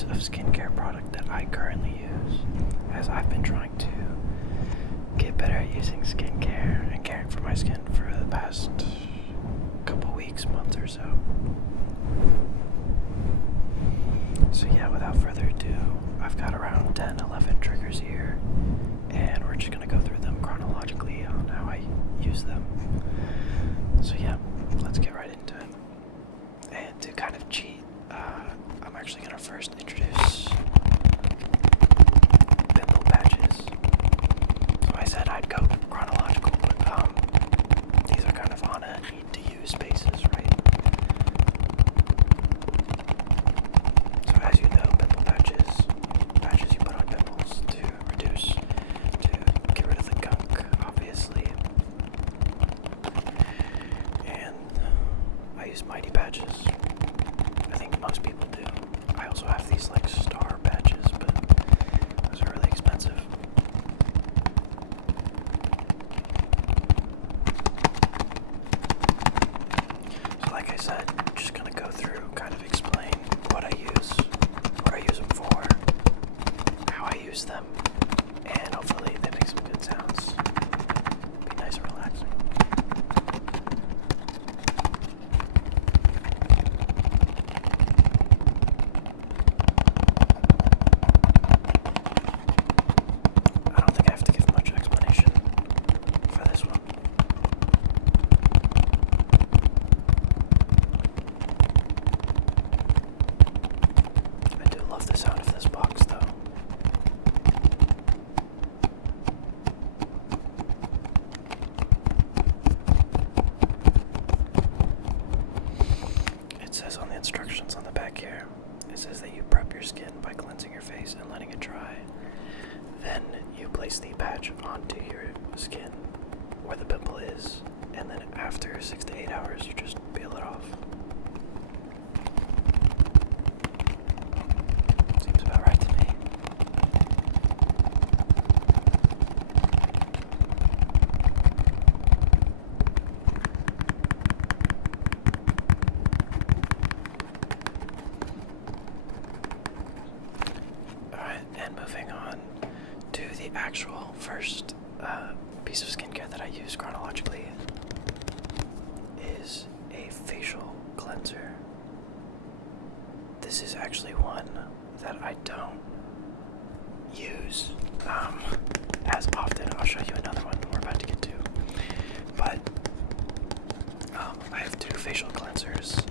piece of skincare product that I currently use, as I've been trying to get better at using skincare and caring for my skin for the past couple weeks, months or so. So yeah, without further ado, I've got around 10, 11 triggers here, and we're just going to go through them chronologically on how I use them. So yeah, let's get right into it. And to kind of cheat, I'm actually going to first introduce pimple patches. So I said I'd go chronological, but these are kind of on a need-to-use basis, right? So as you know, pimple patches you put on pimples to get rid of the gunk, obviously. And I use mighty patches. I think most people do. I also have these like star patches, but those are really expensive. So like I said, I'm just gonna go through, kind of explain what I use them for, how I use them, and hopefully they make some good sounds. Be nice and relaxing. I don't think I have to give much explanation for this one. I do love the sound of this box, though. It says on the instructions on the back here, it says that you prep your skin by cleansing your face and letting it dry. Then you place the patch onto your skin where the pimple is, and then after 6 to 8 hours, you just peel it off. Seems about right to me. Alright, and moving on to the actual first piece of skincare that I use chronologically is a facial cleanser. This is actually one that I don't use as often. I'll show you another one we're about to get to. But I have two facial cleansers,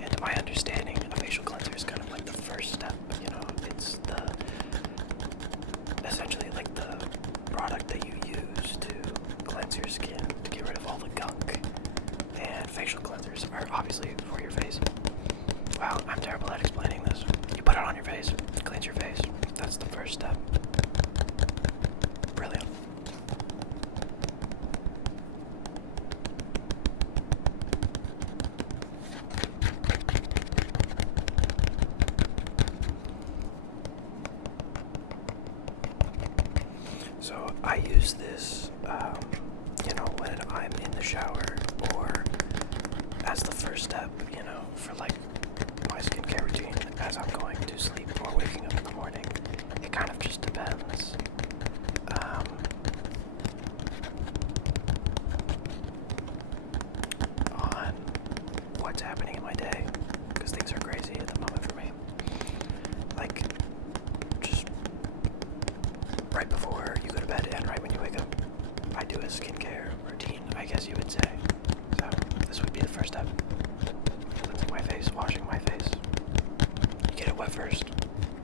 and to my understanding, a facial cleanser is kind of like the first step. You know, it's essentially like the product that you use to cleanse your skin, to get rid of all the gunk. And facial cleansers are obviously for your face. Wow, I'm terrible at explaining this. You put it on your face, cleanse your face. That's the first step. Brilliant. So I use this, when I'm in the shower, or as the first step, for like my skincare routine as I'm going to sleep or waking up in the morning. It kind of just depends. On what's happening in my day, because things are crazy at the moment for me. Like, just right before you go to bed and right when you wake up, I do a skincare routine, I guess you would say. So this would be the first step. Cleansing my face, washing my face. You get it wet first,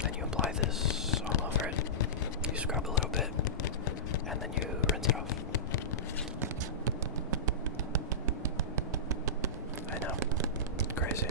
then you apply this all over it. You scrub a little bit, and then you rinse it off. I know, crazy.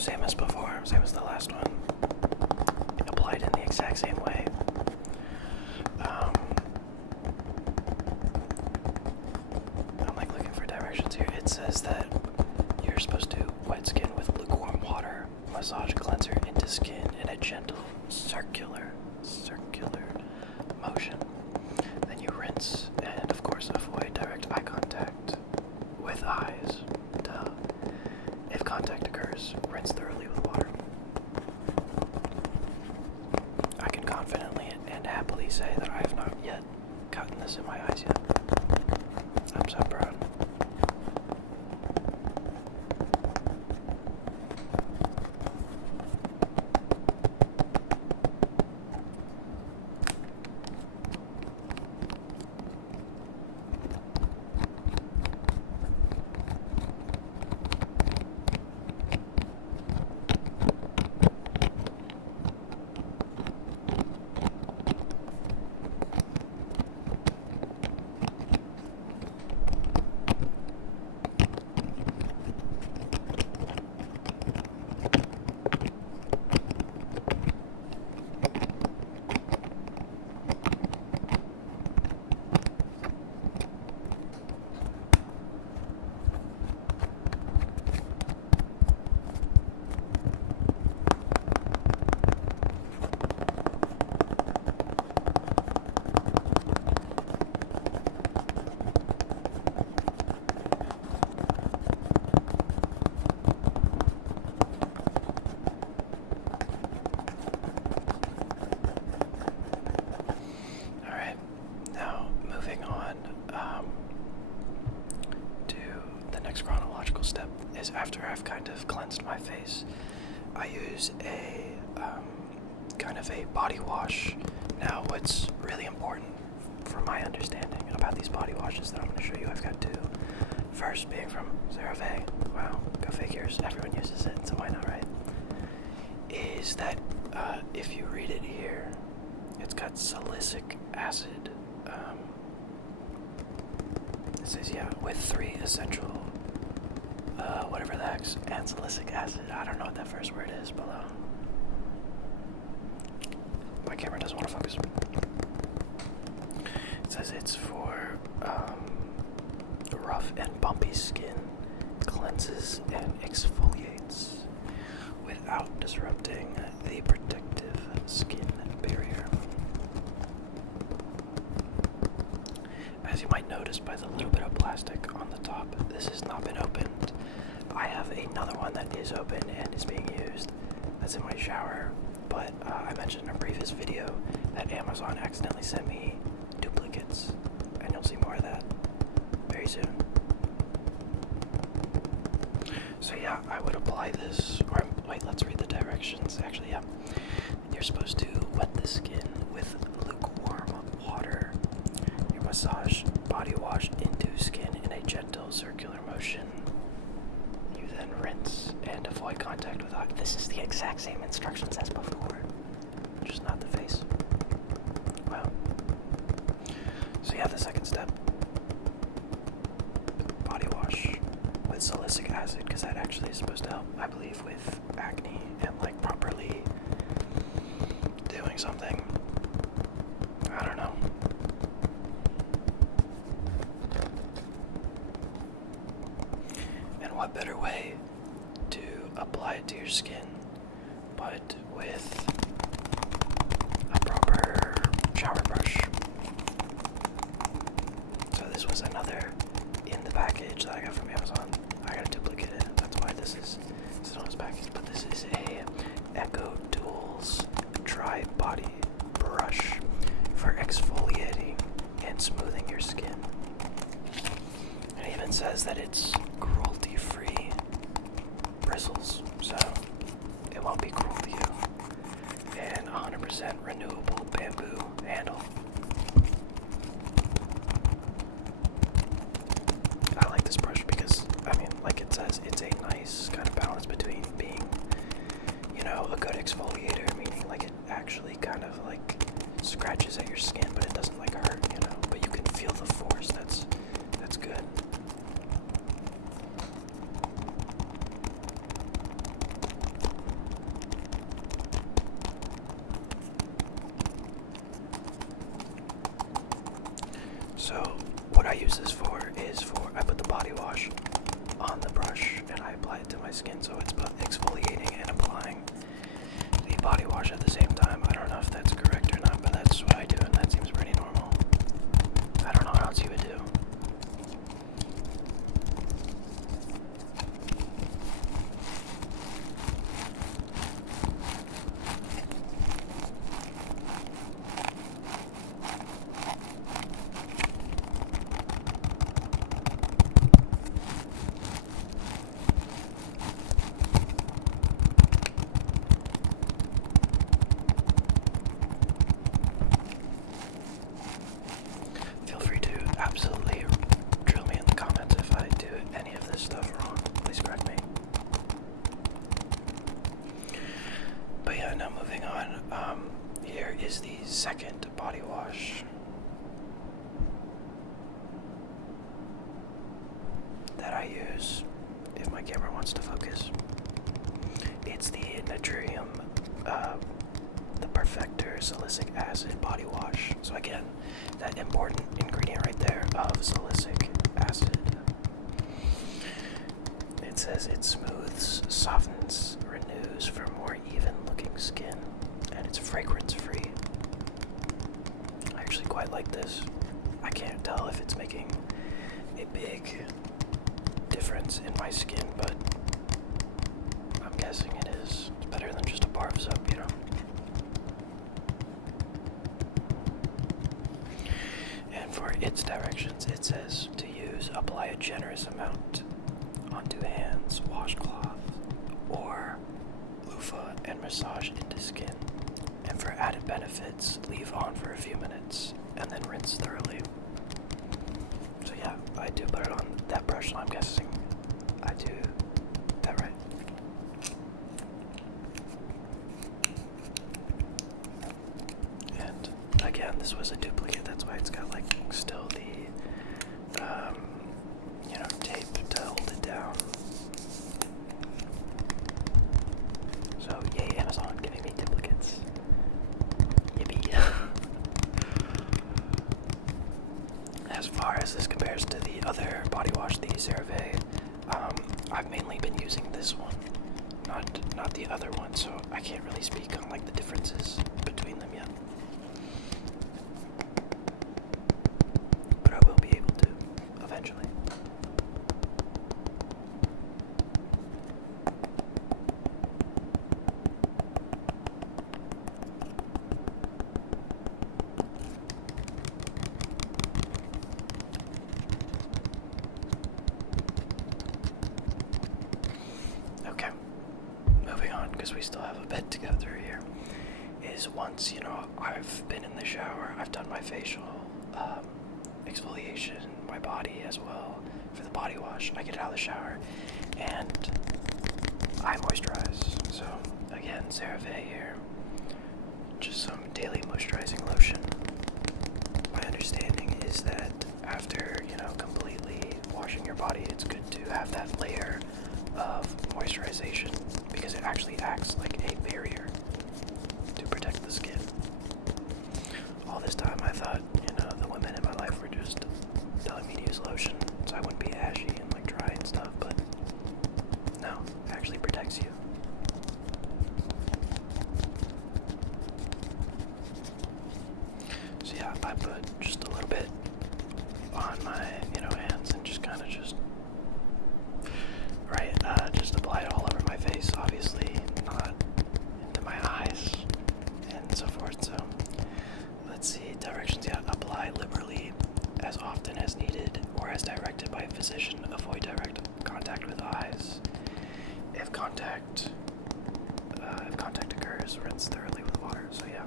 same as before, same as the last one. Applied in the exact same way. I'm like looking for directions here. It says that you're supposed to wet skin with lukewarm water, massage cleanser into skin in a gentle circular motion. Then you rinse and of course avoid direct eye contact with eyes. Duh. If contact occurs, rinse thoroughly with water. I can confidently and happily say that I have not yet gotten this in my eyes yet. I'm so proud. After I've kind of cleansed my face, I use a kind of a body wash. Now, what's really important from my understanding about these body washes that I'm going to show you, I've got two. First being from CeraVe. Wow, go figures. Everyone uses it, so why not, right? Is that if you read it here, it's got salicylic acid. It says, yeah, with 3 essential whatever the heck's, and salicylic acid. I don't know what that first word is below. My camera doesn't want to focus. It says it's for rough and bumpy skin, cleanses and exfoliates without disrupting the protective skin barrier. As you might notice by the little bit of plastic on the top, this has not been opened. I have another one that is open and is being used. That's in my shower, but I mentioned in a previous video that Amazon accidentally sent me duplicates, and you'll see more of that very soon. So yeah, I would apply this, or wait, let's read the directions. Actually, yeah. You're supposed to wet the skin with lukewarm water. You massage body wash into skin in a gentle circular motion. You then rinse and avoid contact with eye. This is the exact same instructions as before, just not the face. Wow. So yeah, the second step. Body wash with salicylic acid, because that actually is supposed to help, I believe, with acne and like properly doing something. I don't know. And what better way to apply it to your skin but with a proper shower brush. So this was another in the package that I got from Amazon. I got a duplicate in it. That's why this is on this package. But this is a Echo Tools Dry Body Brush for exfoliating and smoothing your skin. It even says that it's cruelty-free bristles, so it won't be cruel to you. And 100% renewable bamboo handle. I like this brush because, I mean, like it says, it's a nice kind of balance between being, you know, a good exfoliator, meaning like it actually kind of like scratches at your skin, but it doesn't like hurt, you know, but you can feel the force. That's good. I use this for is I put the body wash on the brush and I apply it to my skin, so it's both exfoliating and applying the body wash at the same time. I don't know if that's correct or not, but that's what I do, and that seems pretty normal. I don't know what else you would do. Feel free to absolutely drill me in the comments if I do any of this stuff wrong. Please correct me. But yeah, now moving on. Here is the second body wash that I use if my camera wants to focus. It's the Natrium, the Perfector Salicylic Acid Body Wash. So again, that important ingredient right there of salicylic acid. It says it smooths, softens, renews for more even looking skin, and it's fragrance free. I actually quite like this. I can't tell if it's making a big difference in my skin, but I'm guessing it is. It's better than just a bar of soap, you know? And for its directions, it says to use, apply a generous amount onto hands, washcloth, or loofah, and massage into skin. And for added benefits, leave on for a few minutes, and then rinse thoroughly. So yeah, I do put it on that brush, so I'm guessing I do that right. And again, this was a duplicate, that's why it's got like still the tape to hold it down. So yay, Amazon giving me duplicates. Yippee. As far as this compares to the other body wash, the CeraVe, I've mainly been using this one, not the other one, so I can't really speak on like the differences between them yet. But I will be able to eventually. Okay, moving on, because we still have a bit to go through here, is once, I've been in the shower, I've done my facial, exfoliation, my body as well, for the body wash, I get out of the shower, and I moisturize. So, again, CeraVe here, just some daily moisturizing lotion. My understanding is that after, completely washing your body, it's good to have that layer of moisturization because it actually acts like a barrier to protect the skin. All this time I thought, the women in my life were just telling me to use lotion so I wouldn't be ashy and like dry and stuff, but no, it actually protects you. So yeah, I put just a little bit on my, hands and just kind of just apply it all over my face, obviously not into my eyes and so forth. So let's see, directions. Yeah, apply liberally as often as needed or as directed by a physician. Avoid direct contact with eyes. If contact occurs, rinse thoroughly with water. So yeah.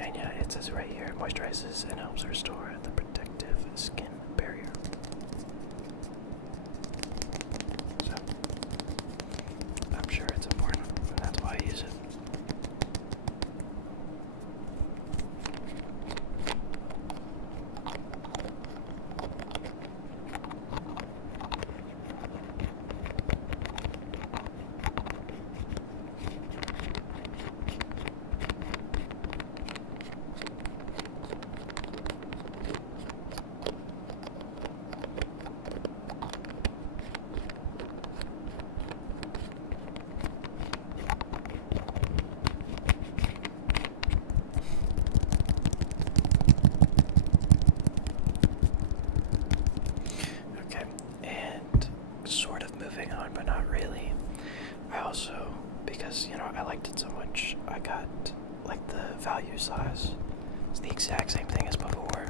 And yeah, it says right here, it moisturizes and helps restore the protective skin barrier. So, I'm sure it's important, and that's why I use it. because, I liked it so much. I got, like, the value size. It's the exact same thing as before.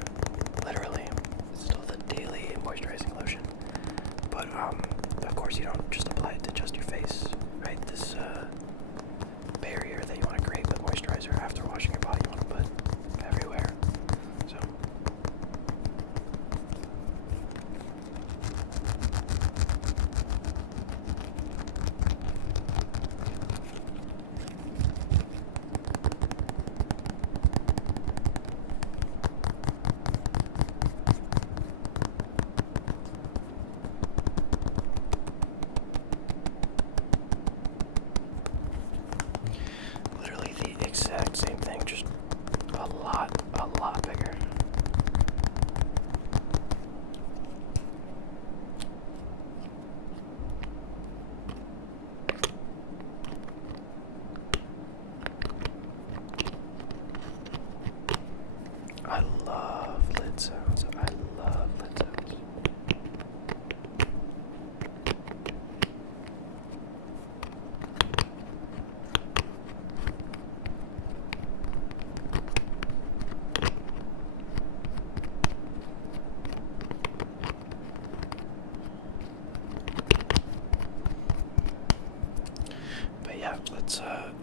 Literally. It's still the daily moisturizing lotion. But, of course, you don't just apply it to just your face, right? This, barrier that you want to create with moisturizer after washing your body, you want to put everywhere. So, literally the exact same thing, just a lot bigger. I love lid sounds. I love lid sounds. But yeah,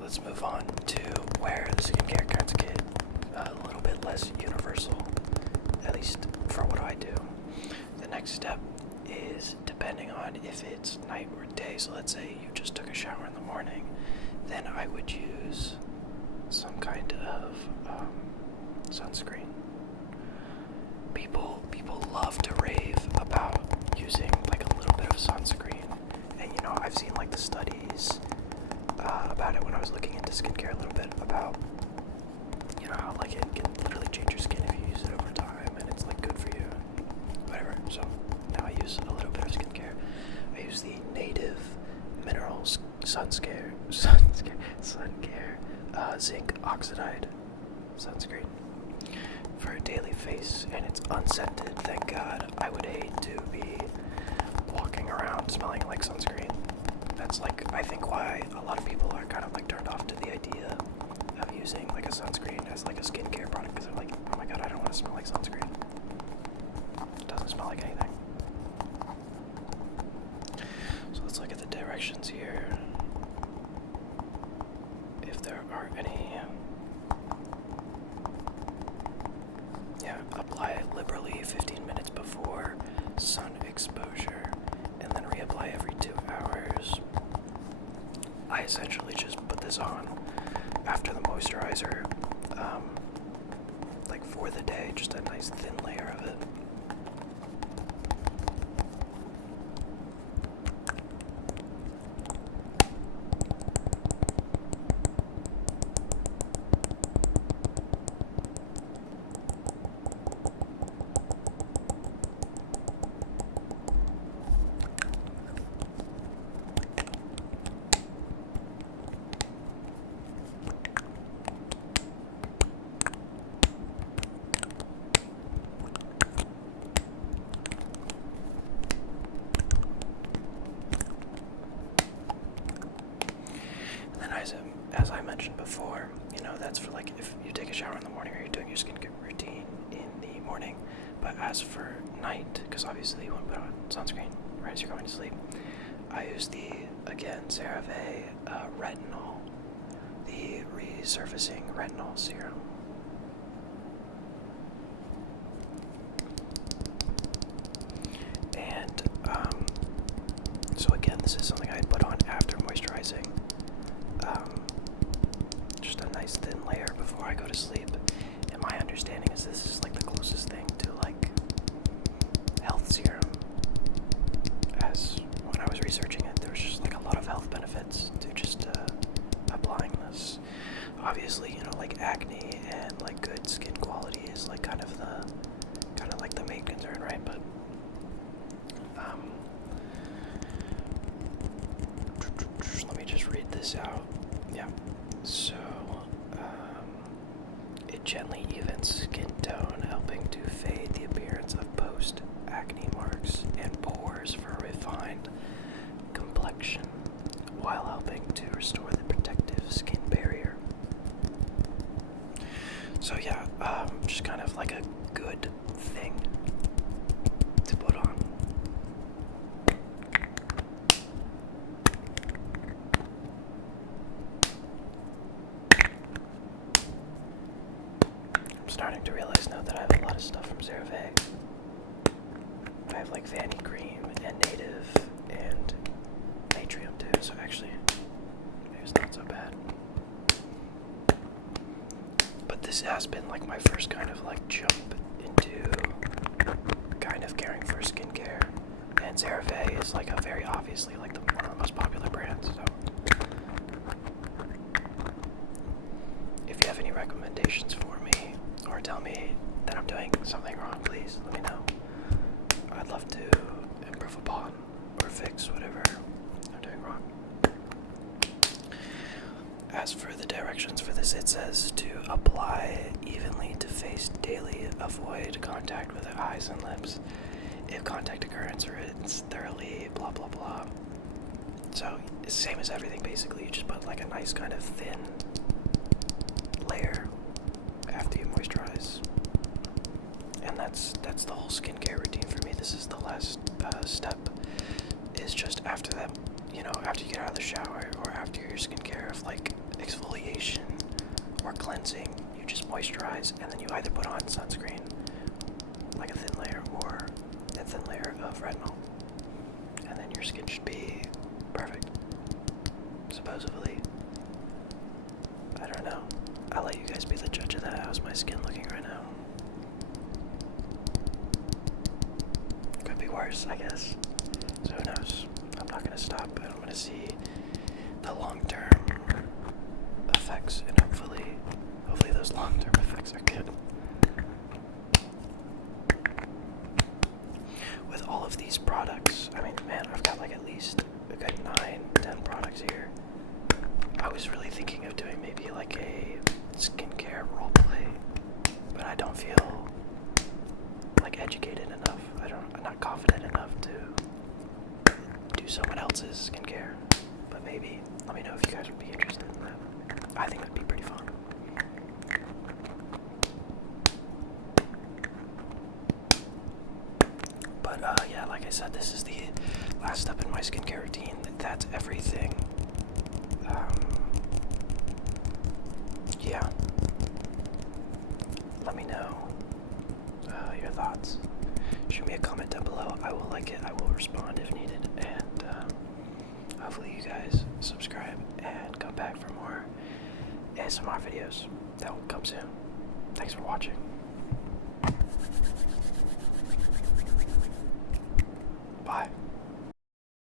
let's move on to where the skincare trends get a little bit less universal, at least for what I do. The next step is depending on if it's night or day. So let's say you just took a shower in the morning, then I would use some kind of sunscreen. People love to rave about using like a little bit of sunscreen, and I've seen like the studies about it when I was looking into skincare a little bit about how like it can literally change your skin if you use it over time, and it's like good for you, whatever. So now I use a little bit of skincare. I use the Native Minerals Suncare Zinc Oxide sunscreen for daily face, and it's unscented. Thank God. I would hate to be walking around smelling like sunscreen. That's like, I think, why a lot of people are kind of like turned off to the idea of using like a sunscreen as like a skincare product, because they're like, oh my god, I don't want to smell like sunscreen. It doesn't smell like anything. So let's look at the directions here. If there are any. Yeah, apply it liberally 15 minutes before sun exposure, and then reapply every 2 hours. I essentially just put this on after the moisturizer, like for the day, just a nice thin layer of it. As I mentioned before, that's for like if you take a shower in the morning or you're doing your skincare routine in the morning. But as for night, because obviously you want to put on sunscreen right as you're going to sleep, I use the, again, CeraVe retinol, the resurfacing retinol serum. And so again, this is something I put on after moisturizing. Just a nice thin layer before I go to sleep. And my understanding is this is like the closest thing to like health serum. As when I was researching it, there was just like a lot of health benefits to just applying this. Obviously, like acne and like good skin quality is like kind of like the main concern, right? But let me just read this out. Yeah. So, it gently evens skin tone, helping to fade the appearance of post-acne marks and pores for a refined complexion, while helping to restore the protective to realize now that I have a lot of stuff from CeraVe. I have like Vanny Cream and Native and Natrium too, so actually maybe it's not so bad. But this has been like my first kind of like jump into kind of caring for skincare, and CeraVe is like a very obviously like one of the most popular brands. So if you have any recommendations for me, or tell me that I'm doing something wrong, please let me know. I'd love to improve upon or fix whatever I'm doing wrong. As for the directions for this, it says to apply evenly to face daily, avoid contact with the eyes and lips. If contact occurs, rinse thoroughly, blah blah blah. So it's the same as everything basically. You just put like a nice kind of thin layer after you moisturize, and that's the whole skincare routine for me. This is the last step. Is just after that, after you get out of the shower or after your skincare of like exfoliation or cleansing, you just moisturize, and then you either put on sunscreen, like a thin layer, or a thin layer of retinol, and then your skin should be perfect. Supposedly. I don't know. I'll let you guys be the judge of that. How's my skin looking right now? Could be worse, I guess. So who knows? I'm not gonna stop, but I'm gonna see the long-term effects, and hopefully those long-term effects are good. With all of these products, I mean, man, I've got like at least a good 9-10 products here. I was really thinking of doing maybe like a skincare roleplay, but I don't feel like educated enough. I'm not confident enough to do someone else's skincare. But maybe, let me know if you guys would be interested in that. I think that'd be pretty fun. But yeah, like I said, this is the last step in my skincare routine. That's everything. Yeah. Let me know your thoughts. Shoot me a comment down below. I will like it. I will respond if needed. And hopefully you guys subscribe and come back for more ASMR videos. That will come soon. Thanks for watching. Bye.